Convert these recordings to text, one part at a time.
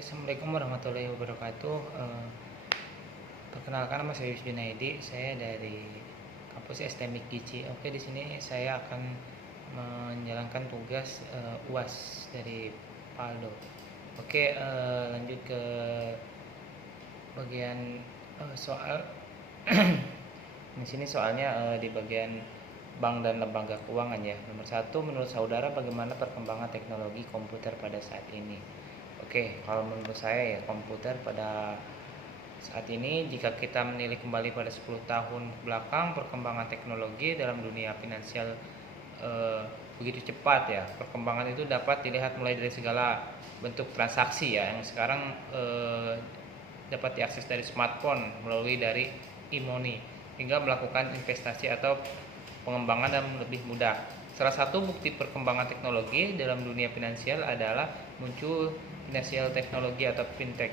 Assalamualaikum warahmatullahi wabarakatuh. Perkenalkan, nama saya Yus Junaidi. Saya dari kampus STMIK Gici. Di sini saya akan menjalankan tugas UAS dari Paldo. Lanjut ke bagian soal. Di sini soalnya di bagian bank dan lembaga keuangan ya. Nomor 1, menurut saudara bagaimana perkembangan teknologi komputer pada saat ini? Kalau menurut saya ya, komputer pada saat ini, jika kita menilik kembali pada 10 tahun belakang, perkembangan teknologi dalam dunia finansial begitu cepat ya. Perkembangan itu dapat dilihat mulai dari segala bentuk transaksi ya, yang sekarang dapat diakses dari smartphone melalui dari e-money, hingga melakukan investasi atau pengembangan dan lebih mudah. Salah satu bukti perkembangan teknologi dalam dunia finansial adalah muncul finansial teknologi atau fintech.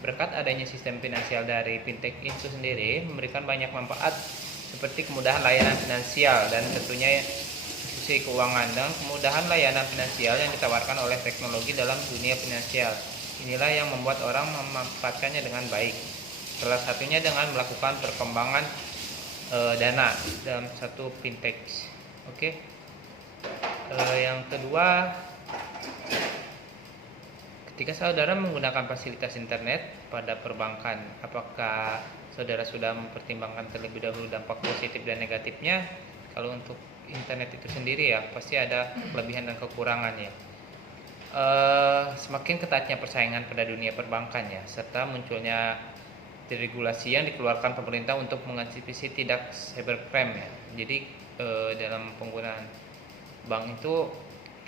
Berkat adanya sistem finansial dari fintech itu sendiri memberikan banyak manfaat seperti kemudahan layanan finansial dan tentunya institusi keuangan. Dan kemudahan layanan finansial yang ditawarkan oleh teknologi dalam dunia finansial inilah yang membuat orang memanfaatkannya dengan baik. Salah satunya dengan melakukan perkembangan dana dalam satu fintech. Yang kedua, ketika saudara menggunakan fasilitas internet pada perbankan, apakah saudara sudah mempertimbangkan terlebih dahulu dampak positif dan negatifnya? Kalau untuk internet itu sendiri ya, pasti ada kelebihan dan kekurangannya. Semakin ketatnya persaingan pada dunia perbankan ya, serta munculnya regulasi yang dikeluarkan pemerintah untuk mengantisipasi tindak cybercrime ya. Jadi dalam penggunaan bank itu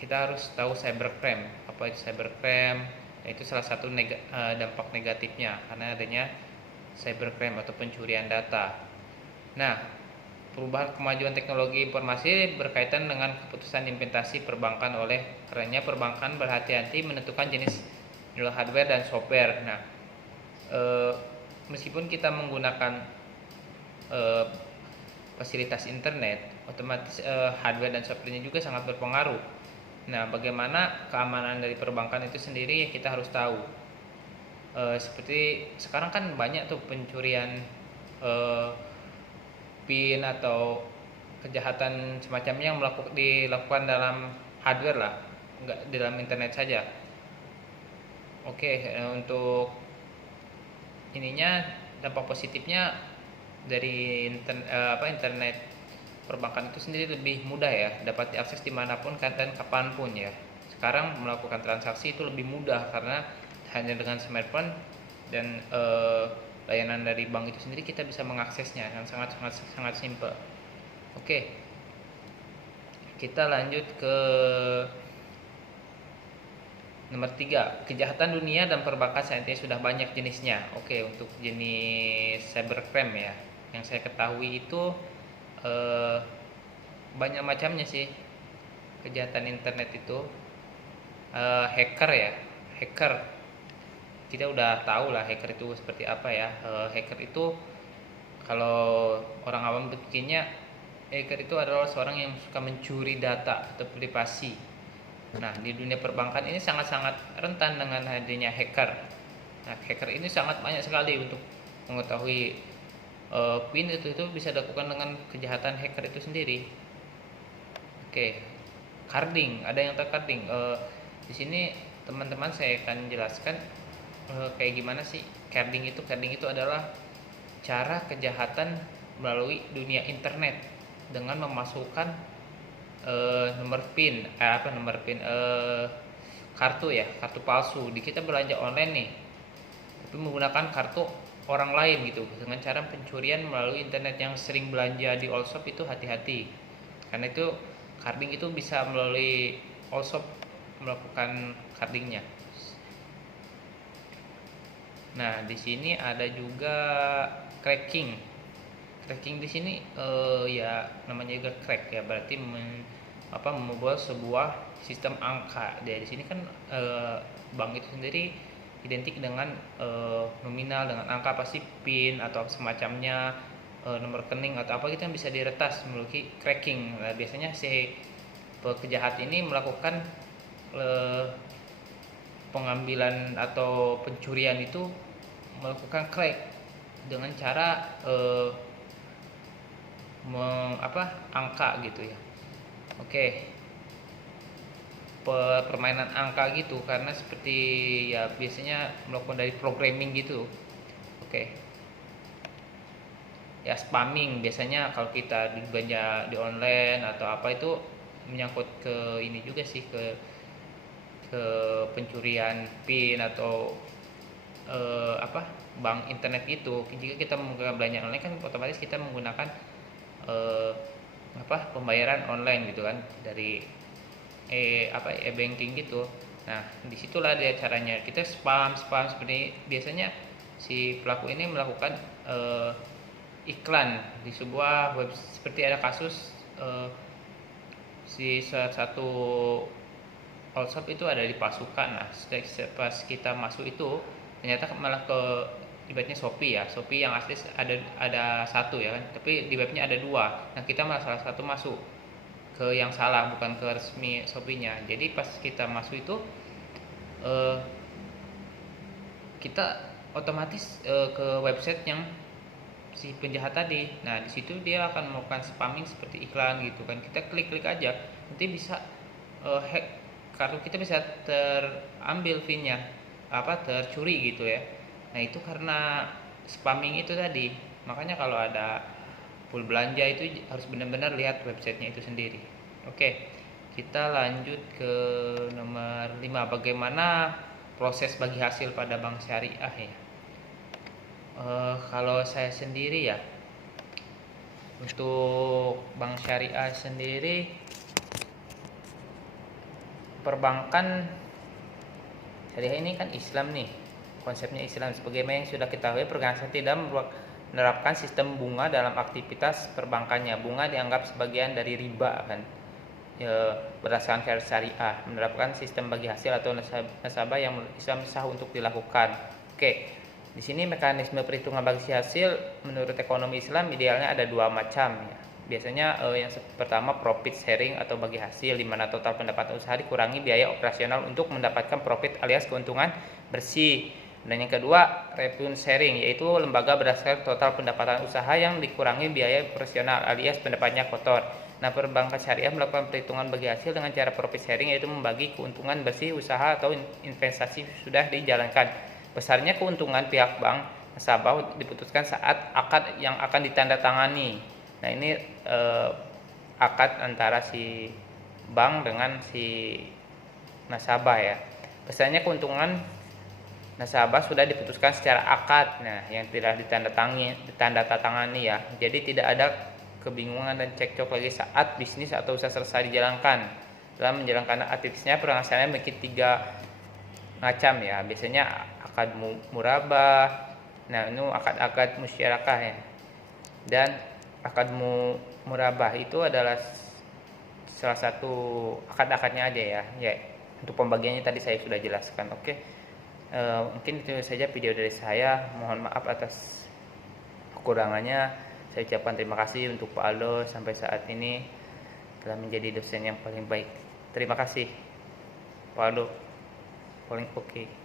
kita harus tahu cybercrime. Apa itu cybercrime? Itu salah satu dampak negatifnya karena adanya cybercrime atau pencurian data. Nah, perubahan kemajuan teknologi informasi berkaitan dengan keputusan implementasi perbankan karenanya perbankan berhati-hati menentukan jenis hardware dan software. Nah, meskipun kita menggunakan fasilitas internet, otomatis hardware dan softwarenya juga sangat berpengaruh. Nah, bagaimana keamanan dari perbankan itu sendiri kita harus tahu. Seperti sekarang kan banyak tuh pencurian PIN atau kejahatan semacamnya yang dilakukan dalam hardware lah, enggak di dalam internet saja. Untuk ininya, dampak positifnya dari internet perbankan itu sendiri lebih mudah ya, dapat diakses dimanapun dan kapanpun ya. Sekarang melakukan transaksi itu lebih mudah karena hanya dengan smartphone dan layanan dari bank itu sendiri kita bisa mengaksesnya dengan sangat simple. Kita lanjut ke nomor 3, kejahatan dunia dan perbankan saat ini sudah banyak jenisnya. Untuk jenis cybercrime ya, yang saya ketahui itu banyak macamnya sih. Kejahatan internet itu hacker. Kita udah tahu lah hacker itu seperti apa ya. Hacker itu kalau orang awam berpikirnya, hacker itu adalah seorang yang suka mencuri data atau privasi. Nah, di dunia perbankan ini sangat-sangat rentan dengan hadirnya hacker. Nah, hacker ini sangat banyak sekali untuk mengetahui PIN itu bisa dilakukan dengan kejahatan hacker itu sendiri. Carding, ada yang tahu carding? Di sini teman-teman saya akan jelaskan kayak gimana sih carding itu. Carding itu adalah cara kejahatan melalui dunia internet dengan memasukkan nomor PIN, kartu palsu. Di kita belanja online nih, tapi menggunakan kartu orang lain gitu, dengan cara pencurian melalui internet. Yang sering belanja di all shop itu hati-hati, karena itu carding itu bisa melalui all shop melakukan cardingnya. Nah, di sini ada juga cracking. Cracking di sini ya namanya juga crack ya, berarti membuat sebuah sistem angka. Dari sini kan bank itu sendiri identik dengan nominal, dengan angka, pasti PIN atau semacamnya, nomor rekening atau apa gitu yang bisa diretas melalui cracking. Nah, biasanya si penjahat ini melakukan pengambilan atau pencurian itu melakukan crack dengan cara angka gitu ya. Oke, permainan angka gitu, karena seperti ya biasanya melakukan dari programming gitu. Oke, ya spamming biasanya kalau kita belanja di online atau apa itu menyangkut ke ini juga sih, ke pencurian PIN atau bank internet itu. Jika kita menggunakan belanja online kan otomatis kita menggunakan pembayaran online gitu kan, dari e-banking gitu. Nah, disitulah dia caranya kita spam seperti biasanya si pelaku ini melakukan iklan di sebuah web. Seperti ada kasus si salah satu all shop itu ada di pasukan. Nah, pas kita masuk itu ternyata malah ke di webnya Shopee ya. Shopee yang asli ada satu ya kan, tapi di webnya ada dua. Nah, kita malah salah satu masuk ke yang salah, bukan ke resmi Shopee-nya. Jadi pas kita masuk itu kita otomatis ke website yang si penjahat tadi. Nah, di situ dia akan melakukan spamming seperti iklan gitu kan. Kita klik-klik aja, nanti bisa hack kartu kita, bisa terambil PIN-nya, tercuri gitu ya. Nah, itu karena spamming itu tadi. Makanya kalau ada full belanja itu harus benar-benar lihat websitenya itu sendiri. Oke, kita lanjut ke nomor 5. Bagaimana proses bagi hasil pada bank syariah ya. Kalau saya sendiri ya, untuk bank syariah sendiri, perbankan syariah ini kan Islam nih, konsepnya Islam. Sebagaimana yang sudah kita ketahui, perbankan tidak menerapkan sistem bunga dalam aktivitas perbankannya. Bunga dianggap sebagian dari riba kan, berdasarkan syariah. Menerapkan sistem bagi hasil atau nasabah yang Islam sah untuk dilakukan. Oke, di sini mekanisme perhitungan bagi hasil menurut ekonomi Islam idealnya ada dua macam ya. Biasanya yang pertama profit sharing atau bagi hasil, di mana total pendapatan usaha dikurangi biaya operasional untuk mendapatkan profit alias keuntungan bersih. Dan yang kedua revenue sharing, yaitu lembaga berdasarkan total pendapatan usaha yang dikurangi biaya operasional alias pendapatnya kotor. Nah, perbankan syariah melakukan perhitungan bagi hasil dengan cara profit sharing, yaitu membagi keuntungan bersih usaha atau investasi sudah dijalankan. Besarnya keuntungan pihak bank nasabah diputuskan saat akad yang akan ditandatangani. Nah, ini akad antara si bank dengan si nasabah ya. Besarnya keuntungan nasabah sudah diputuskan secara akad, nah yang tidak ditandatangani ya. Jadi tidak ada kebingungan dan cekcok lagi saat bisnis atau usaha selesai dijalankan. Dalam menjalankan aktivitasnya, permasalahannya memiliki 3 macam ya. Biasanya akad murabah, nah ini akad musyarakah ya. Dan akad murabah itu adalah salah satu akad-akadnya aja ya. Ya, untuk pembagiannya tadi saya sudah jelaskan. Oke. Mungkin itu saja video dari saya. Mohon maaf atas kekurangannya. Saya ucapkan terima kasih untuk Pak Aldo sampai saat ini telah menjadi dosen yang paling baik. Terima kasih Pak Aldo, paling oke.